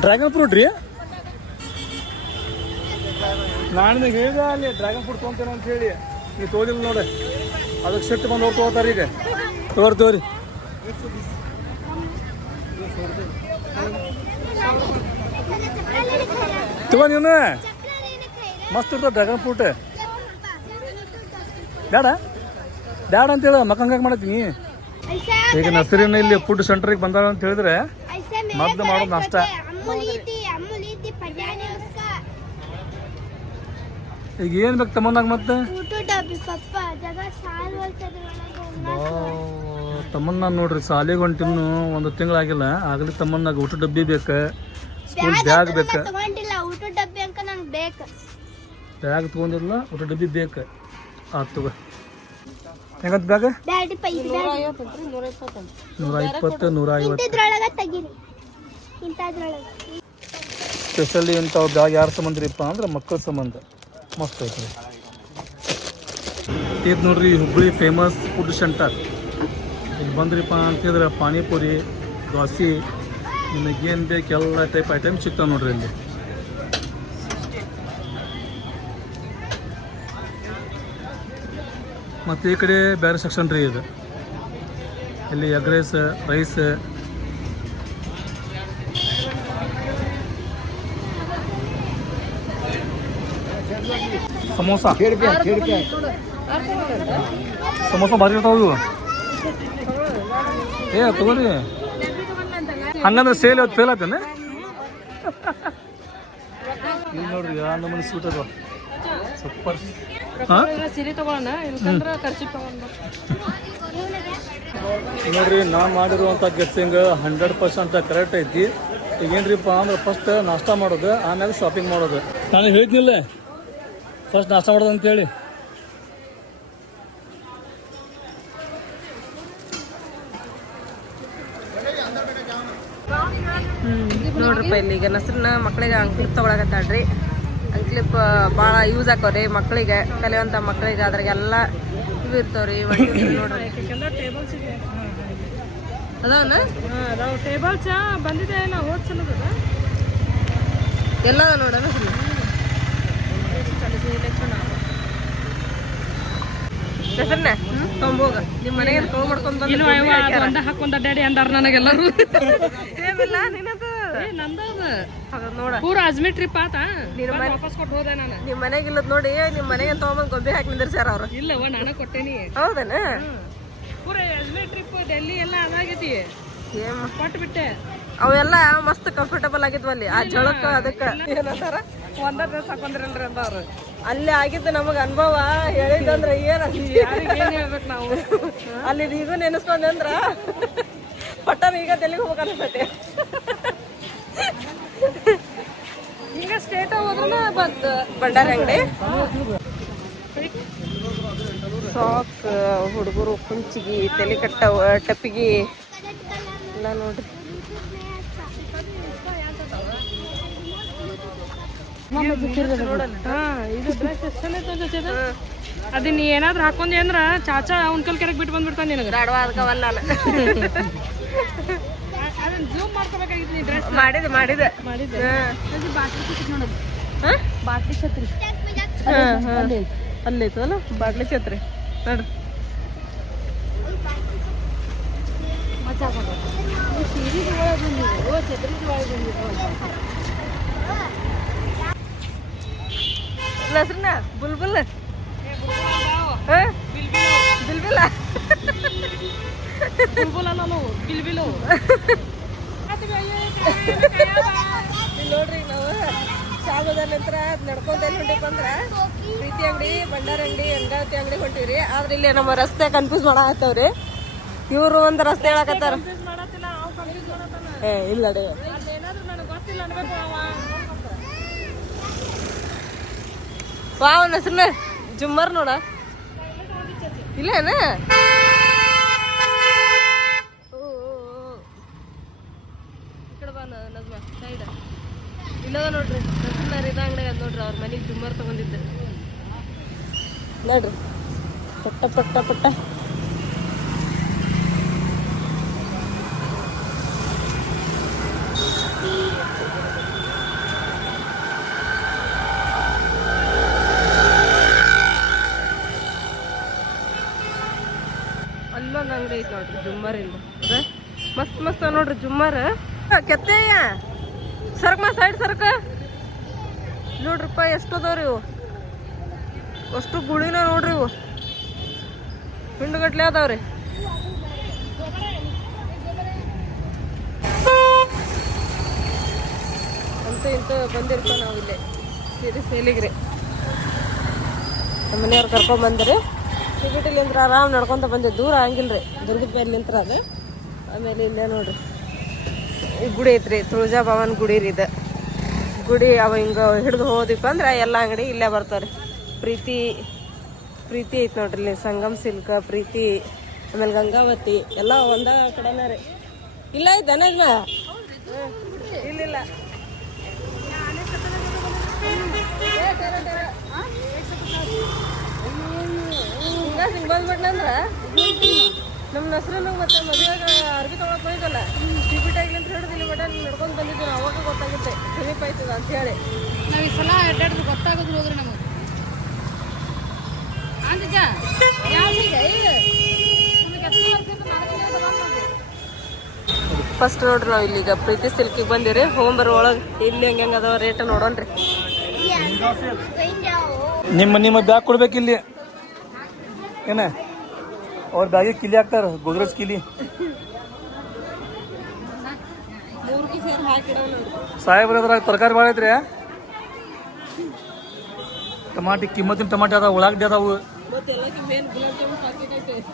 Dragon fruit ರೀ ನಾನು ಹೇಳಿದೆ ಅಲ್ಲಿ ಡ್ರ್ಯಾಗನ್ ಫ್ರೂಟ್ ತೊಗೊಂತೇನೆ ಅಂತ ಹೇಳಿ ನೀವು ತೋದಿಲ್ಲ ನೋಡಿ ಅದಕ್ಕೆ ಸೆಟ್ ಬಂದು ಅವ್ರು ತೊಗೋತಾರೆ ಈಗ ತೋರಿ ತಗೋ ನೀನು ಮಸ್ತ್ ಇರ್ತದೆ ಡ್ರ್ಯಾಗನ್ ಫ್ರೂಟ್ ಬೇಡ ಬೇಡ ಅಂತೇಳಿ ಮಕ್ಕಂಗೆ ಮಾಡತ್ತೀನಿ ಈಗ ನರ್ಸರಿನ ಇಲ್ಲಿ ಫುಡ್ ಸೆಂಟ್ರಿಗೆ ಬಂದಾರ ಅಂತ ಹೇಳಿದ್ರೆ ಮೊದಲು ಮಾಡೋದು ನಾಷ್ಟ ಈಗ ಏನ್ ಬೇಕು ತಮ್ಮನಾಗ ಮತ್ತೆ ತಮ್ಮನ್ನ ನೋಡ್ರಿ ಸಾಲಿಗೆ ಹೊಂಟಿನ್ನು ಒಂದು ತಿಂಗಳಾಗಿಲ್ಲ ಆಗಲಿ ತಮ್ಮನಾಗ ಊಟ ಡಬ್ಬಿ ಬೇಕು ಸ್ಕೂಲ್ ಬ್ಯಾಗ್ ಬೇಕು ಬ್ಯಾಗ್ ತಗೊಂಡಿಲ್ಲ ಊಟ ಡಬ್ಬಿ ಬೇಕು ಆತು ತಗೋ ಹೆಂಗಂತ ಬ್ಯಾಗ್ 120 150 ಸ್ಪೆಷಲಿ ಇಂಥವು ಬ್ಯಾಗ್ ಯಾರ ಸಂಬಂಧ ಅಂದ್ರೆ ಮಕ್ಕಳ ಸಂಬಂಧ ಮಸ್ತ್ ಐತಿ ಇದು ನೋಡ್ರಿ ಹುಬ್ಬಳ್ಳಿ ಫೇಮಸ್ ಫುಡ್ ಸೆಂಟರ್ ಇಲ್ಲಿ ಬಂದ್ರಿಪ್ಪ ಅಂತಿದ್ರೆ ಪಾನಿಪುರಿ ದೋಸೆ ನಿಮಗೇನು ಬೇಕು ಎಲ್ಲ ಟೈಪ್ ಐಟಮ್ ಸಿಗ್ತಾವೆ ನೋಡ್ರಿ ಇಲ್ಲಿ ಮತ್ತು ಈ ಕಡೆ ಬೇರೆ ಸೆಕ್ಷನ್ ರೀ ಇದು ಇಲ್ಲಿ egg rice rice samosa samosa ಭಾರಿ ಇರ್ತಾವ ಇವು ಏ ತಗೋರಿ ಹಂಗಂದ್ರೆ ಸೇಲ್ ಇವತ್ತು ಫೇಲ್ ಆಯ್ತೇನೆ ಇಲ್ಲಿ ನೋಡ್ರಿ ಯಾವ ನಮ್ಮನೆ ಸ್ವೀಟ್ ಅದ ಸೂಪರ್ ನೋಡ್ರಿ ನಾ ಮಾಡಿರುವಂಥ ಗೆಸ್ಸಿಂಗ್ 100% ಕರೆಕ್ಟ್ ಐತಿ ಈಗೇನ್ರಿಪ್ಪ ಅಂದ್ರೆ ಫಸ್ಟ್ ನಾಷ್ಟ ಮಾಡೋದು ಆಮೇಲೆ ಶಾಪಿಂಗ್ ಮಾಡೋದು ನಾನು ಹೇಳಿದ್ನಿಲ್ಲ ಫಸ್ಟ್ ನಾಷ್ಟ ಮಾಡೋದು ಅಂತೇಳಿ ನೋಡ್ರಿಪ್ಪ ಇಲ್ಲಿ ಈಗ ನಸ್ರನ್ನ ಮಕ್ಕಳಿಗೆ ಅಂಕ್ಲಿಪ್ ತೊಗೊಳಕತ್ತಾಳ್ರಿ ಅಂಕ್ಲಿಪ್ ಭಾಳ ಯೂಸ್ ಆಕವ್ರಿ ಮಕ್ಕಳಿಗೆ ಕಲಿಯುವಂಥ ಮಕ್ಕಳಿಗೆ ಅದ್ರಾಗೆಲ್ಲ ಇವು ಇರ್ತಾವ್ರಿ ನೋಡ್ರಿ ಅದಾವನ ಟೇಬಲ್ಸ್ ಬಂದಿದೆ ಎಲ್ಲ ನೋಡೋಣ ತೊಂಬೋಗ ನಿಮ್ಮ ಮನೆಗೆ ತೊಗೊಂಡ್ಕೊಂಡ್ ಹಾಕೊಂಡ್ ಅಡ್ಡಾಡಿ ಅಂದಾರ ನನಗೆಲ್ಲರೂ ಏನಿಲ್ಲ ನಿನ್ನದು ನೋಡ ಪೂರ ಅಜ್ಮೀರ್ ಟ್ರಿಪ್ ಆತ ವಾಪಸ್ ಕೊಟ್ಟು ಹೋದೆ ನಾನು ನಿಮ್ಮ ಮನೆಗೆ ಇಲ್ಲದ್ ನೋಡಿ ನಿಮ್ಮ ಮನೆಗೆ ತೊಗೊಂಬಂದ್ ಗೊಂಬೆ ಹಾಕಿ ನಿಂದಿರ್ಸ್ಯಾರ ಅವ್ರು ಇಲ್ಲವ ನಾನು ಕೊಟ್ಟೇನಿ ಹೌದನ ಪೂರ ಅಜ್ಮೀರ್ ಟ್ರಿಪ್ ಡೆಲ್ಲಿ ಎಲ್ಲ ಅದಾಗೈತಿ ಕೊಟ್ಬಿಟ್ಟೆ ಅವೆಲ್ಲ ಮಸ್ತ್ ಕಂಫರ್ಟಬಲ್ ಆಗಿದ್ವಲ್ಲಿ ಆ ಜಳಕ್ಕ ಅದಕ್ಕೆ ಏನಂತಾರ ಒಂದ ಡ್ರೆಸ್ ಹಾಕೊಂಡ್ರಲ್ರಿ ಅಂತ ಅವ್ರು ಅಲ್ಲಿ ಆಗಿದ್ದು ನಮಗ ಅನುಭವ ಹೇಳಿದಂದ್ರ ಏನ್ ಹೇಳ್ಬೇಕು ನಾವು ಅಲ್ಲಿ ಈಗ ನೆನೆಸ್ಕೊಂಡೆ ಅಂದ್ರ ಪಟ್ಟನ ಈಗ ತೆಲಿಗೆ ಹೋಗ್ಬೇಕು ಅನ್ಸತ್ತೆ ಈಗ ಸ್ಟೇಟ್ ಹೋದ್ರ ಬಂತು ಭಂಡಾರ ಅಂಗಡಿ ಸಾಕ್ಸ್ ಹುಡುಗರು ಕುಂಚಿಗಿ ತಲೆ ಕಟ್ಟವ ಟಪ್ಪಿಗಿ ಎಲ್ಲ ನೋಡ್ರಿ ಅದ ನೀ ಏನಾದ್ರು ಹಾಕೊಂಡಿ ಅಂದ್ರ ಚಾಚಾ ಅವ್ನ ಕಲ್ ಕೆರೆಗೆ ಬಿಟ್ಟು ಬಂದ್ಬಿಡ್ತಾನೆ ನಿನಗೆ ಅದಕ್ಕವಲ್ಲ ಅದನ್ನ ಜೂಮ್ ಮಾಡ್ಕೋಬೇಕಾಗಿತ್ತು ನೀ ಡ್ರೆಸ್ ಮಾಡಿದೆ ಬಾಟ್ಲಿ ಛತ್ರಿ ಅಲ್ಲೈತಲ್ಲ ಬಾಟ್ಲಿ ಛತ್ರಿ ನೋಡ್ರಿ ಹೆಸರನ್ನ ಬುಲ್ಬುಲ್ ಬಿಲ್ಬಿಲ್ಲ ಬಿಲ್ಬಿಲು ನೋಡ್ರಿ ನಾವು ಶಾಬದ ನಂತರ ನಡ್ಕೊಂತ ಹೊಂಟಿವಿ ಅಂದ್ರ ಪ್ರೀತಿ ಅಂಗಡಿ ಭಂಡಾರ ಅಂಗಡಿ ಅಂಗಾತಿ ಅಂಗಡಿ ಹೊಂಟಿವ್ರಿ ಆದ್ರೆ ಇಲ್ಲಿ ನಮ್ಮ ರಸ್ತೆ ಕನ್ಫ್ಯೂಸ್ ಮಾಡಾಕತ್ತವ್ರಿ ಇವ್ರು ಒಂದು ರಸ್ತೆ ಹೇಳಕತ್ತಾರ ಏ ಇಲ್ಲ ವಾವ್ ಹೆಸರ್ನ ಜುಮ್ಮರ್ ನೋಡ ಇಲ್ಲೇನ ಇಲ್ಲದ ನೋಡ್ರಿ ಹೆಸರ್ನಾರ ಇದ ಅಂಗಡಿ ಅದ ನೋಡ್ರಿ ಅವ್ರ ಮನೆಗೆ ಜುಮ್ಮರ್ ತಗೊಂಡಿದ್ದೆ ನೋಡ್ರಿ ಪಟ್ಟ ಇಲ್ಲೊಂದು ಅಂಗಡಿ ಐತಿ ನೋಡ್ರಿ ಜುಮ್ಮರಿಂದ ಮಸ್ತ್ ಮಸ್ತ್ ನೋಡ್ರಿ ಜುಮ್ಮರ್ ಕೆತ್ತೆಯ ಸರ್ಕ್ ಮಾ ಸೈಡ್ ಸರ್ಕ ನೋಡ್ರಿಪ್ಪ ಎಷ್ಟು ಅದಾವ್ರಿ ಇವು ಅಷ್ಟು ಗುಳಿನ ನೋಡ್ರಿ ಇವು ಹಿಂಡುಗಟ್ಲೆ ಅದಾವ್ರಿ ಅಂತ ಇಂತ ಬಂದಿರ್ತಾವ ನಾವು ಇಲ್ಲೇ ಸೀರೆ ಸೇಲಿಗ್ರಿ ನಮ್ಮ ಮನೆಯವ್ರು ಕರ್ಕೊಂಡ್ ಬಂದ್ರಿ ಟಿಕೆಟಲ್ಲಿ ಅಂದ್ರೆ ಆರಾಮ್ ನಡ್ಕೊಂತ ಬಂದೆ ದೂರ ಹಂಗಿಲ್ರಿ ದುರ್ಗದ ಮೇಲೆ ನಿಂತ್ರ ಅದು ಆಮೇಲೆ ಇಲ್ಲೇ ನೋಡ್ರಿ ಈ ಗುಡಿ ಐತ್ರಿ ತುಳಜಾ ಭವನ್ ಗುಡಿ ರೀ ಇದು ಗುಡಿ ಅವ ಹಿಂಗೆ ಹಿಡಿದು ಹೋದಿಪ್ಪ ಅಂದ್ರೆ ಎಲ್ಲ ಅಂಗಡಿ ಇಲ್ಲೇ ಬರ್ತಾವ್ರಿ ಪ್ರೀತಿ ಪ್ರೀತಿ ಐತಿ ನೋಡ್ರಿ ಇಲ್ಲಿ ಸಂಗಮ್ ಸಿಲ್ಕ್ ಪ್ರೀತಿ ಆಮೇಲೆ ಗಂಗಾವತಿ ಎಲ್ಲ ಒಂದ ಕಡೆನ ರೀ ಇಲ್ಲ ಐತೆ ಅನಜ್ಮ ಇಲ್ಲಿಲ್ಲ ಹಿಂಗೆ ಬಂದ್ಬಿಟ್ನಂದ್ರ ನಮ್ಮ ಹೆಸ್ರನ್ನು ಮತ್ತೆ ಮದುವೆಗ ಅರ್ಬಿ ತೊಗೊಳಕ್ ಹೋಯ್ತಲ್ಲ ಟಿಕೆಟ್ ಆಗಿಲ್ಲ ಅಂತ ಹೇಳಿದ್ರೆ ಇಲ್ಲಿ ಮಟ ನಡ್ಕೊಂಡು ಬಂದಿದ್ವಿ ಅವಾಗ ಗೊತ್ತಾಗುತ್ತೆ ಸಮೀಪ ಆಯ್ತದ ಅಂತ ಹೇಳಿ ನಾವು ಈ ಸಲ ಅಡ್ಡಾಡಿದ್ರೆ ಗೊತ್ತಾಗೋದು ಹೋಗ್ರಿ ನಮಗೆ ಅಂಜ ಫಸ್ಟ್ ನೋಡ್ರಿ ನಾವು ಇಲ್ಲಿಗ ಪ್ರೀತಿ ಸಿಲ್ಕಿಗೆ ಬಂದಿರಿ ಹೋಗ್ಬರ್ ಒಳಗೆ ಇಲ್ಲಿ ಹೆಂಗೆ ಅದಾವ ರೇಟ್ ನೋಡೋಣ್ರಿ ನಿಮ್ಮ ಬ್ಯಾಗ್ ಕೊಡ್ಬೇಕು ಇಲ್ಲಿ ಏನ ಅವ್ರ ಬ್ಯಾಗಿಗೆ ಕಿಲಿ ಹಾಕ್ತಾರ ಗೋದ್ರೇಜ್ ಕಿಲಿ ಸಾಹೇಬ್ರ ಅದ್ರಾಗ ತರಕಾರಿ ಭಾಳ ಐತ್ರಿ ಟಮಾಟಿ ಕಿಮ್ಮತ್ತಿನ ಟಮಾಟಿ ಅದಾವ ಉಳ್ಳಾಗಡ್ಡಿ ಅದಾವು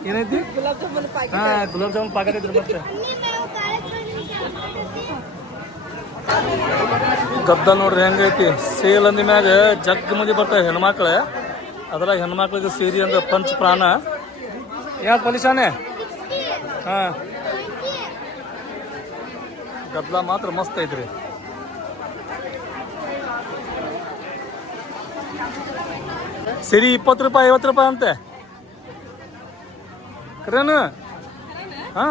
ಏನೈತಿ ಹಾ ಗುಲಾಬ್ ಜಾಮೂನ್ ಪಾಕೆಟ್ ಐತ್ರಿ ಮತ್ತೆ ಗದ್ದ ನೋಡ್ರಿ ಹೆಂಗೈತಿ ಸೇಲ್ ಅಂದ ಮ್ಯಾಗ ಜಗ್ ಮಂದಿ ಬರ್ತಾರೆ ಹೆಣ್ಮಕ್ಳು ಅದ್ರಾಗ ಹೆಣ್ಮಕ್ಳಿಗೆ ಸೀರೆ ಅಂದ್ರೆ ಪಂಚ ಪ್ರಾಣ ಯಾಕೆ ಪಲಿಶಾನೆ ಹಾ ಗದ್ಲ ಮಾತ್ರ ಮಸ್ತ್ ಐತ್ರಿ ಸರಿ 20 ರೂಪಾಯಿ 50 ರೂಪಾಯಿ ಅಂತೆ ಕರೇನು ಹಾ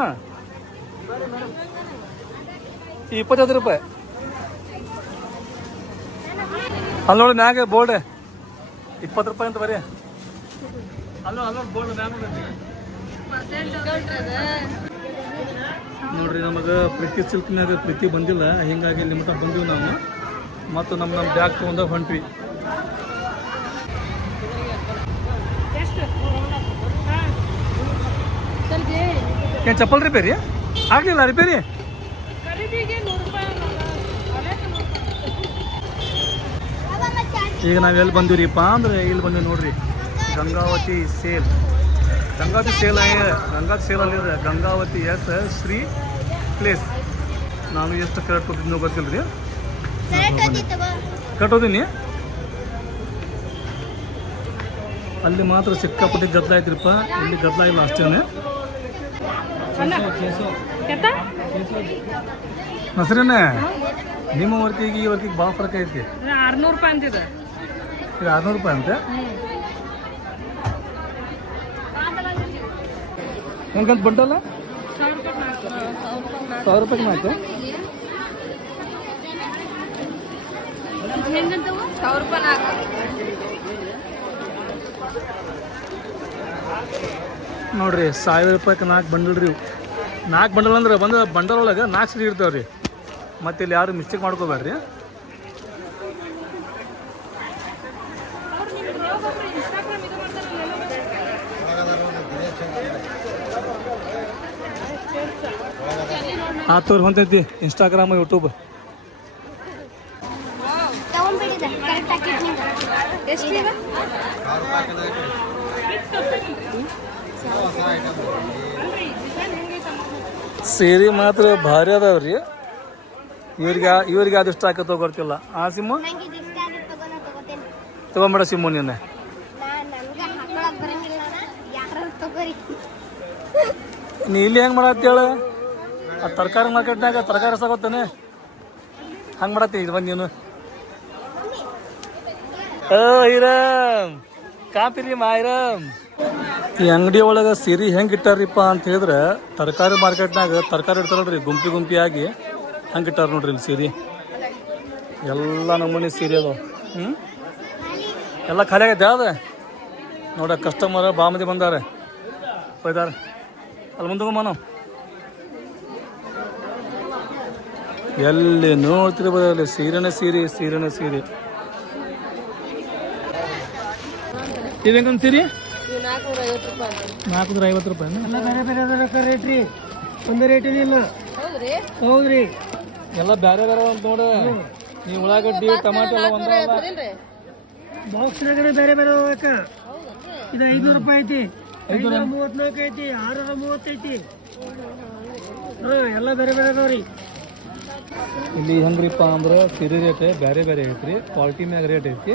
25 ರೂಪಾಯಿ ಅಲ್ಲಿ ನೋಡಿ ಮ್ಯಾಗ ಬೋರ್ಡ್ 20 ರೂಪಾಯಿ ಅಂತ ಬರೀ ಅಲ್ಲೋ ಬೋರ್ಡ್ ಮ್ಯಾಗ ನೋಡ್ರಿ ನಮಗೆ ಪ್ರೀತಿ ಸಿಲ್ಕ್ ಮ್ಯಾಗ ಪ್ರೀತಿ ಬಂದಿಲ್ಲ ಹಿಂಗಾಗಿ ಇಲ್ಲಿ ಮಟ್ಟ ಬಂದಿವಿ ನಾವು ಮತ್ತು ನಮ್ಮ ಬ್ಯಾಗ್ ತೊಗೊಂಡ ಹೊಂಟ್ವಿ ಏನು ಚಪ್ಪಲ್ ರಿಪೇರಿ ಆಗಲಿಲ್ಲ ರಿಪೇರಿ ಈಗ ನಾವು ಎಲ್ಲಿ ಬಂದಿವ್ರಿಪ್ಪ ಅಂದ್ರೆ ಇಲ್ಲಿ ಬಂದಿವಿ ನೋಡ್ರಿ ಗಂಗಾವತಿ ಸೇಲ್ ಗಂಗಾವತಿ ಸೇಲ್ ಅಲ್ಲಿ ಗಂಗಾವತಿ ಎಸ್ ಶ್ರೀ ಪ್ಲೇಸ್ ನಾನು ಎಷ್ಟು ಕರೆಕ್ಟ್ ಕೊಟ್ಟಿದ್ನೋ ಗೊತ್ತಿಲ್ಲ ರೀ ಕಟ್ಟೋದೀನಿ ಅಲ್ಲಿ ಮಾತ್ರ ಸಿಕ್ಕಾಪಟ್ಟಿ ಗದ್ದಲ ಐತ್ರಿಪ್ಪ ಇಲ್ಲಿ ಗದ್ದಲ ಇಲ್ಲ ಅಷ್ಟೇನೆ ಹೆಸರೇನೆ ನಿಮ್ಮ ವರ್ಕಿಗೆ ಈ ವರ್ಕಿಗೆ ಭಾಳ ಫರಕ್ ಐತಿ 600 ರೂಪಾಯಿ ಅಂತಿದೆ ಇದು 600 ರೂಪಾಯಿ ಅಂತೆ ಹೆಂಗಂತ ಬಂಟಲ್ಲ 1000 ರೂಪಾಯಿ ಮಾತು ನೋಡ್ರಿ 1000 ರೂಪಾಯಿಗೆ 4 ಬಂಡಲ್ ರೀ 4 ಬಂಡಲ್ ಅಂದ್ರೆ ಬಂದ ಬಂಡಲ್ ಒಳಗೆ 4 ಸೀರೆ ಇರ್ತಾವ್ರಿ ಮತ್ತೆ ಇಲ್ಲಿ ಯಾರು ಮಿಸ್ಟೇಕ್ ಮಾಡ್ಕೋಬೇಡ್ರಿ ಆತವ್ರು ಹೊಂತೈತಿ ಇನ್ಸ್ಟಾಗ್ರಾಮ್ ಯೂಟ್ಯೂಬ್ ಸೀರೆ ಮಾತ್ರ ಭಾರಿ ಅದಾವ್ರಿ ಇವ್ರಿಗೆ ಅದು ಇಷ್ಟ ಆಕತ್ತೋ ಗೊತ್ತಿಲ್ಲ ಆ ಸಿಮ್ಮು ತಗೊಂಬೇಡ ಸಿಮ್ಮು ನೀನೆ ನೀ ಇಲ್ಲಿ ಹೆಂಗ್ ಮಾಡತ್ತೇಳ ಆ ತರಕಾರಿ ಮಾರ್ಕೆಟ್ನಾಗ ತರಕಾರಿ ಸಾಗೋತಾನೆ ಹಂಗೆ ಮಾಡತ್ತಿ ಇದು ಬಂದು ನೀನು ಹೀರಾಮ್ ಕಾಪಿರಿ ಮಾಯಿರಾಮ್ ಈ ಅಂಗಡಿ ಒಳಗೆ ಸೀರೆ ಹೆಂಗೆ ಇಟ್ಟಾರಿಪ್ಪ ಅಂತ ಹೇಳಿದ್ರೆ ತರಕಾರಿ ಮಾರ್ಕೆಟ್ನಾಗ ತರಕಾರಿ ಇಡ್ತಾರಲ್ರಿ ಗುಂಪಿಯಾಗಿ ಹಂಗೆ ಇಟ್ಟಾರ ನೋಡ್ರಿ ಇಲ್ಲಿ ಸೀರೆ ಎಲ್ಲ ನಮೂನಿ ಸೀರೆ ಅದಾವ ಎಲ್ಲ ಖಾಲಿ ಆಗೈತೆ ಯಾವ್ದು ನೋಡ ಕಸ್ಟಮರ್ ಬಾಮದಿ ಬಂದಾರೆ ಒಯ್ದಾರ ಅಲ್ಲಿ ಮುಂದೋಗಮ್ಮ ಎಲ್ಲಿ ನೋಡ್ತಿರ್ಬೋದಲ್ಲಿ ಸೀರೆನ ಸೀರೆ ಇವೇಗೊಂದು ಸೀರೆ 450 ರೂಪಾಯಿ ಎಲ್ಲ ಬೇರೆ ಬೇರೆ ರೇಟ್ ರೀ ಒಂದು ರೇಟ್ ಇಲ್ಲ. ಹೌದ್ರಿ ಎಲ್ಲ ಬೇರೆ ಬೇರೆ ಅಂತ ನೋಡ. ನೀವು ಉಳ್ಳಾಗಡ್ಡಿ ಟಮಾಟೊ ಎಲ್ಲ ಒಂದಲ್ಲ. ಬಾಕ್ಸ್ನಾಗನೇ ಬೇರೆ ಬೇರೆ ಹೋಗಕ್ಕ. ಇದು 500 ರೂಪಾಯಿ ಐತಿ, 534 ಐತಿ, 630 ಐತಿ. ಎಲ್ಲ ಬೇರೆ ಬೇರೆ ಅದಾವ್ರಿ. ಇಲ್ಲಿ ಹೆಂಗ್ರಿಪ್ಪ ಅಂದ್ರೆ ಸೀರೆ ರೇಟ್ ಬೇರೆ ಬೇರೆ ಐತ್ರಿ, ಕ್ವಾಲಿಟಿ ಮ್ಯಾಗ ರೇಟ್ ಐತಿ.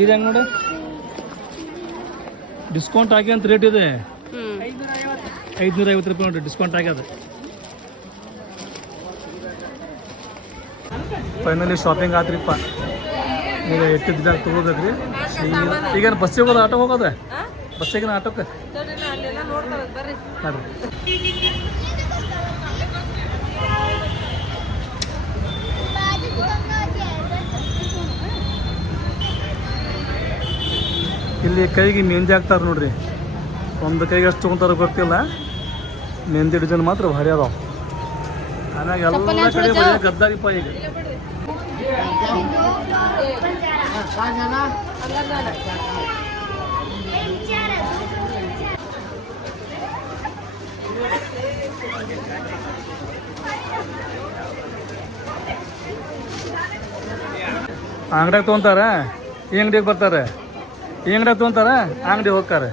ಇದು ಹೆಂಗೆ ನೋಡಿ ಡಿಸ್ಕೌಂಟ್ ಆಗಿ ಅಂತ ರೇಟ್ ಇದೆ 550 ರೂಪಾಯಿ ನೋಡ್ರಿ, ಡಿಸ್ಕೌಂಟ್ ಆಗ್ಯದ. ಫೈನಲಿ ಶಾಪಿಂಗ್ ಆತ್ರಿಪ್ಪ. ಈಗ ಎಟ್ಟಿದ್ದಾಗ ತೊಗೋಬೇಕ್ರಿ. ಈಗ ಬಸ್ಸಿಗೆ ಹೋಗೋದು ಆಟೋ ಹೋಗೋದು? ಬಸ್ಸಿಗೆ ಆಟೋಕ್ಕೆ ನೋಡ್ರಿ. ಇಲ್ಲಿ ಕೈಗೆ ಮೆಹಂದಿ ಹಾಕ್ತಾರೆ ನೋಡ್ರಿ. ಒಂದು ಕೈಗೆ ಎಷ್ಟು ತೊಗೊಂತಾರ ಗೊತ್ತಿಲ್ಲ. ಮೆಹಂದಿ ಡಿಸೈನ್ ಮಾತ್ರ ಭಾರಿ ಅದಾವ. ಆಮ್ಯಾಗ ಎಲ್ಲ ಕಡೆ ಬರೀ ಗದ್ದಾರಿಪ್ಪ ಈಗ. ಅಂಗಡಿಯಾಗ ತೊಗೊಂತಾರ, ಈ ಅಂಗಡಿಗೆ ಬರ್ತಾರೆ. ಈ ಅಂಗಡಿಯಾಗ ತೊಗೊಂತಾರ, ಆ ಅಂಗಡಿಗೆ ಹೋಗ್ತಾರೆ.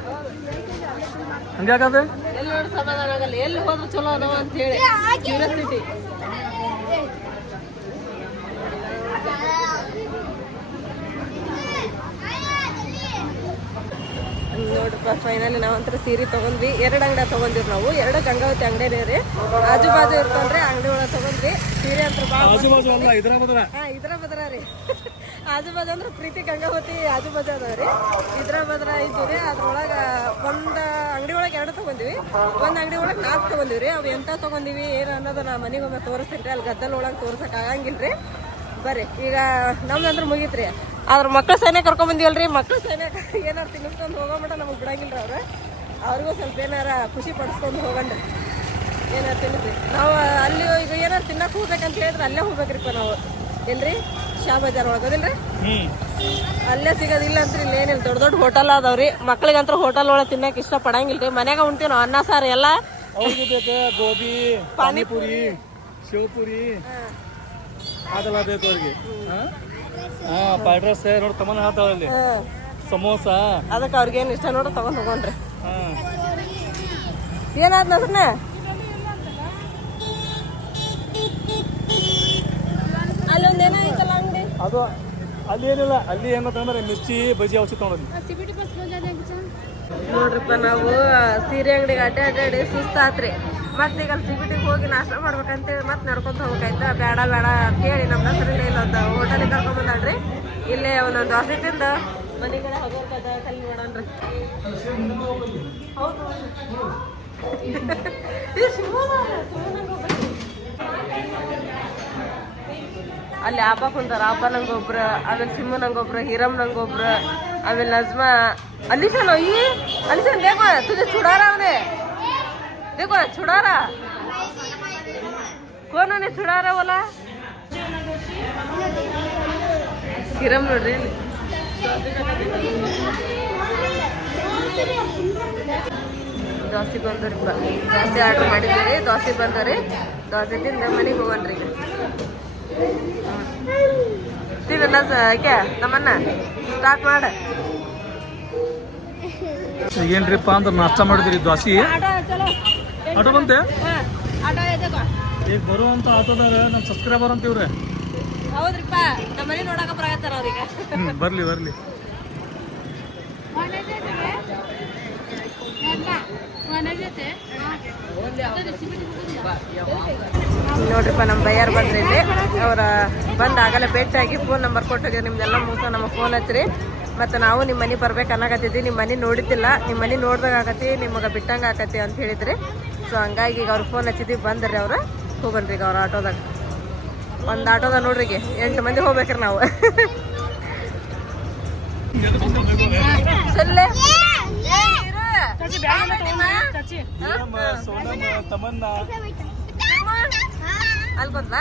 ಹಂಗೆ ಯಾಕಂದ್ರೆ ಎಲ್ಲಿ ನೋಡಿ ಸಮಾಧಾನ ಆಗಲ್ಲ, ಎಲ್ಲಿ ಹೋದ್ರು ಚಲೋ ಅದಾವ ಅಂತ ಹೇಳಿ ಕ್ಯೂರಿಯಾಸಿಟಿ. ನೋಡ್ರಪ್ಪ ಫೈನಲಿ ನಾವಂತರ ಸೀರೆ ತೊಗೊಂಡ್ವಿ. 2 ಅಂಗಡಿ ತೊಗೊಂಡಿವಿ ನಾವು. 2 ಗಂಗಾವತಿ ಅಂಗಡಿನೇ ರೀ, ಆಜು ಬಾಜು ಇರ್ತಲ್ರಿ. ಅಂಗಡಿ ಒಳಗೆ ತೊಗೊಂಡ್ವಿ. ಸೀರೆ ಅಂತ ಇದ್ರ ಬದ್ರ ರೀ. ಆಜು ಬಾಜು ಅಂದ್ರೆ ಪ್ರೀತಿ ಗಂಗಾವತಿ ಆಜು ಬಾಜು ಅದಾವ್ರಿ. ಇದ್ರ ಬದ್ರ ಇದ್ದು ರೀ. ಅದ್ರೊಳಗೆ ಒಂದು ಅಂಗಡಿ ಒಳಗೆ 2 ತೊಗೊಂಡಿವಿ, ಒಂದು ಅಂಗಡಿ ಒಳಗೆ 4 ತೊಗೊಂಡಿವಿ. ಅವು ಎಂತ ತೊಗೊಂಡಿವಿ ಏನು ಅನ್ನೋದು ನಾ ಮನೆಗೊಮ್ಮೆ ತೋರಿಸ್ತೀನಿ. ಅಲ್ಲಿ ಗದ್ದಲ ಒಳಗೆ ತೋರ್ಸಕ್ಕೆ ಆಗಂಗಿಲ್ಲ ರೀ. ಬರ್ರಿ, ಈಗ ನಮ್ದಂದ್ರೆ ಮುಗೀತ್ರಿ. ಆದ್ರೆ ಮಕ್ಳು ಸೈನ್ಯ ಕರ್ಕೊಂಬಂದಿವಲ್ರಿ. ಮಕ್ಳು ಸೈನ್ಯ ಏನಾರು ತಿನ್ನಿಸ್ಕೊಂಡು ಹೋಗೋಮಟ ನಮಗೆ ಬಿಡಂಗಿಲ್ಲ ರೀ. ಅವ್ರಿಗೂ ಸ್ವಲ್ಪ ಏನಾರ ಖುಷಿ ಪಡಿಸ್ಕೊಂಡು ಹೋಗಂಡ್ರಿ. ಏನಾರು ತಿನ್ನಿಸಿ ನಾವು ಅಲ್ಲಿ ಈಗ ಏನಾರು ತಿನ್ನಕ್ಕೆ ಹೋಗ್ಬೇಕಂತ ಹೇಳಿದ್ರೆ ಅಲ್ಲೇ ಹೋಗ್ಬೇಕ್ರಿಪ್ಪ ನಾವು. ಏನ್ರಿ ಶಾ ಬಜಾರ್ ಒಳಗದಿಲ್ರಿ, ಅಲ್ಲೇ ಸಿಗೋದಿಲ್ಲ ಅಂತ ಇಲ್ಲಿ ಏನಿಲ್ಲ. ದೊಡ್ಡ ದೊಡ್ಡ ಹೋಟೆಲ್ ಅದಾವ್ರಿ. ಮಕ್ಳಿಗಂತ್ರ ಹೋಟೆಲ್ ಒಳಗೆ ತಿನ್ನಕ್ಕೆ ಇಷ್ಟ ಪಡಂಗಿಲ್ಲ ರೀ. ಮನ್ಯಾಗ ಉಣ್ತೀವಿ ನಾವು ಅನ್ನ ಸಾರು ಎಲ್ಲ. ಗೋಬಿ, ಪಾನಿಪುರಿ, ಶಿವಪುರಿ ಅದೆಲ್ಲ ಬೇಕು ಅವ್ರಿಗೆ. ಫ್ರೈಡ್ ರೈಸ್ ನೋಡಿ ತಗೊಂಡ್ ಹಾತಾವಲ್ಲಿ, ಸಮೋಸ. ಅದಕ್ಕೆ ಅವ್ರಿಗೇನು ಇಷ್ಟ ನೋಡ್ರಿ ತಗೊಂಡ್ ಹೋಗೋಣ್ರಿ. ಏನಾದ ನೋಡ್ರಿ ಅಲ್ಲೊಂದು ಏನೋ ಐತಲ್ಲ ಅಂಗಡಿ, ಅದು ಅಲ್ಲಿ ಏನಿಲ್ಲ. ಅಲ್ಲಿ ಏನಂತಂದ್ರೆ ಮಿರ್ಚಿ ಬಜ್ಜಿ ಔಷಧಿ ತಗೊಂಡ್ರಿ. ನೋಡ್ರಿಪ್ಪ ನಾವು ಸೀರೆ ಅಂಗಡಿಗೆ ಅಡ್ಡಾಡಿ ಸುಸ್ತಾತ್ರಿ. ಮತ್ತೆ ಈಗ ಸಿಬಿಟಿಗೆ ಹೋಗಿ ನಾಷ್ಟ ಮಾಡ್ಬೇಕಂತೇಳಿ ಮತ್ತೆ ನಡ್ಕೊಂತ ಹೋಗ್ಬೇಕಾಯ್ತು. ಬೇಡ ಅಂತ ಹೇಳಿ ನಮ್ಮ ಹೆಸರಲ್ಲಿ ಇಲ್ಲೊಂದು ಹೋಟೆಲಿಗೆ ಕರ್ಕೊಂಬಂದ್ರಿ. ಇಲ್ಲೇ ಒಂದೊಂದು ದೋಸೆ ತಿಂದು ಮನೆ ಕಡೆ ಹೋಗೋರ್ಕದ ಕಲ್ಲಿ ನೋಡೋಣ್ರಿ. ಅಲ್ಲಿ ಹಬ್ಬ ಕುಂತಾರ. ಹಬ್ಬ ನಂಗೊಬ್ರು, ಆಮೇಲೆ ಸಿಂಹ ನಂಗೊಬ್ರು, ಹಿರಮ್ ನಂಗೊಬ್ರು, ಆಮೇಲೆ ನಜ್ಮಾ. ಅಲಿಶಾನ ಅಲಿಶಾನ್ देखो तुझे छुड़ा रहा उन्हें, देखो छुड़ा रहा. कौन उन्हें छुड़ा रहा बोला? ಹಿರಮ್ ನೋಡ್ರಿ. ದೋಸೆ ಬಂದ್ರಿ. ದೋಸೆ ಆರ್ಡ್ರ್ ಮಾಡಿದ್ದೀರಿ, ದೋಸೆ ಬಂದರಿ. ದೋಸೆ ತಿಂದ ಮನೆಗೆ ಹೋಗೋಣ್ರಿ. ಈಗ ಯಾಕೆ ನಮ್ಮನ್ನ ಸ್ಟಾರ್ಟ್ ಮಾಡ. ಏನ್ರಿಪ್ಪ ಅಂದ್ರೆ ನಾಷ್ಟ ಮಾಡಿದ್ರಿ ದೋಸೆ. ಆಟೋ ಬಂತೆ ಈಗ ಬರುವಂತ ಆಟೋದಾರ ನಮ್ಮ ಸಬ್ಸ್ಕ್ರೈಬರ್ ಅಂತ ಇವ್ರೆ. ಹೌದ್ರಿಪ್ಪ, ನಮ್ಮ ಮನೆ ನೋಡಕ ಬರಕತ್ತಾರ ಅವ್ರಿಗೆ. ಬರ್ಲಿ ನೋಡ್ರಿಪ್ಪ, ನಮ್ಮ ಬಯ್ಯಾರು ಬಂದ್ರಿ ಇಲ್ಲಿ. ಅವ್ರ ಬಂದು ಆಗಲೇ ಭೇಟಿಯಾಗಿ ಫೋನ್ ನಂಬರ್ ಕೊಟ್ಟಿದ್ದೀವಿ. ನಿಮ್ದೆಲ್ಲ ಮೂಸ ನಮ್ಮ ಫೋನ್ ಹಚ್ಚಿರಿ. ಮತ್ತು ನಾವು ನಿಮ್ಮ ಮನೆ ಬರ್ಬೇಕು ಅನ್ನಕತ್ತಿದ್ವಿ. ನಿಮ್ಮ ಮನೆ ನೋಡಿದ್ದಿಲ್ಲ, ನಿಮ್ಮ ಮನೆ ನೋಡ್ಬೇಕಾಗತಿ, ನಿಮಗೆ ಬಿಟ್ಟಂಗೆ ಆಕತಿ ಅಂತ ಹೇಳಿದ್ರಿ. ಸೊ ಹಂಗಾಗಿ ಈಗ ಅವ್ರು ಫೋನ್ ಹಚ್ಚಿದ್ವಿ. ಬಂದ್ರಿ ಅವ್ರು. ಹೋಗನ್ರಿ ಈಗ ಅವ್ರ ಆಟೋದಾಗ. ಒಂದು ಆಟೋದಾಗ ನೋಡ್ರಿ 8 ಮಂದಿ ಹೋಗ್ಬೇಕ್ರಿ ನಾವು. ಸಲ್ಲೇ ಸೋನಮ್ ತಮನ್ನಾ ಅಲ್ಕೊಂತ